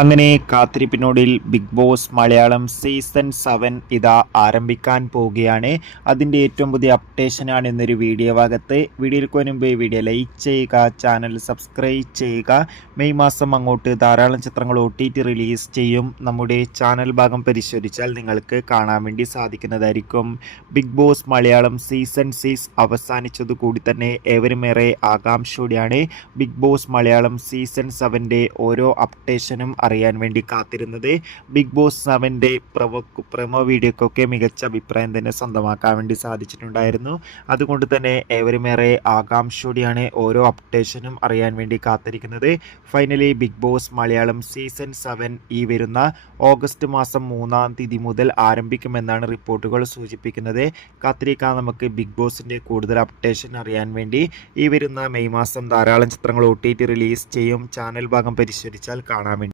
അങ്ങനെ കാത്തിരിപ്പിനൊടുവിൽ big Boss Malayalam season 7 ഇതാ ആരംഭിക്കാൻ പോവുകയാണ്. അതിൻ്റെ ഏറ്റവും പുതിയ അപ്ഡേഷനാണ് ഇന്നൊരു വീഡിയോ ഭാഗത്ത്. വീഡിയോയ്ക്ക് മുൻപ് വീഡിയോ ലൈക്ക് ചെയ്യുക, ചാനൽ സബ്സ്ക്രൈബ് ചെയ്യുക. മെയ് മാസം അങ്ങോട്ട് ധാരാളം ചിത്രങ്ങൾ OTT റിലീസ് ചെയ്യും. നമ്മുടെ ചാനൽ ഭാഗം പരിശോധിച്ചാൽ നിങ്ങൾക്ക് കാണാൻ വേണ്ടി സാധിക്കുന്നതായിരിക്കും. ബിഗ് ബോസ് മലയാളം സീസൺ 6 അവസാനിച്ചതുകൂടി തന്നെ ഏവരുമേറെ ആകാംക്ഷയോടെയാണ് ബിഗ് ബോസ് മലയാളം സീസൺ 7ൻ്റെ ഓരോ അപ്ഡേഷനും അറിയാൻ വേണ്ടി കാത്തിരുന്നത്. ബിഗ് ബോസ് 7ൻ്റെ പ്രൊമോ വീഡിയോക്കൊക്കെ മികച്ച അഭിപ്രായം തന്നെ സ്വന്തമാക്കാൻ വേണ്ടി സാധിച്ചിട്ടുണ്ടായിരുന്നു. അതുകൊണ്ട് തന്നെ ഏവരുമേറെ ആകാംക്ഷയോടെയാണ് ഓരോ അപ്ഡേഷനും അറിയാൻ വേണ്ടി കാത്തിരിക്കുന്നത്. Finally Bigg Boss Malayalam season 7 ഈ വരുന്ന ഓഗസ്റ്റ് മാസം 3-ാം തീയതി മുതൽ ആരംഭിക്കുമെന്നാണ് റിപ്പോർട്ടുകൾ സൂചിപ്പിക്കുന്നത്. കാത്തിരിക്കാൻ നമുക്ക് ബിഗ് ബോസിൻ്റെ കൂടുതൽ അപ്ഡേഷൻ അറിയാൻ വേണ്ടി. ഈ വരുന്ന മെയ് മാസം ധാരാളം ചിത്രങ്ങൾ OTT റിലീസ് ചെയ്യും. ചാനൽ ഭാഗം പരിശോധിച്ചാൽ കാണാൻ വേണ്ടി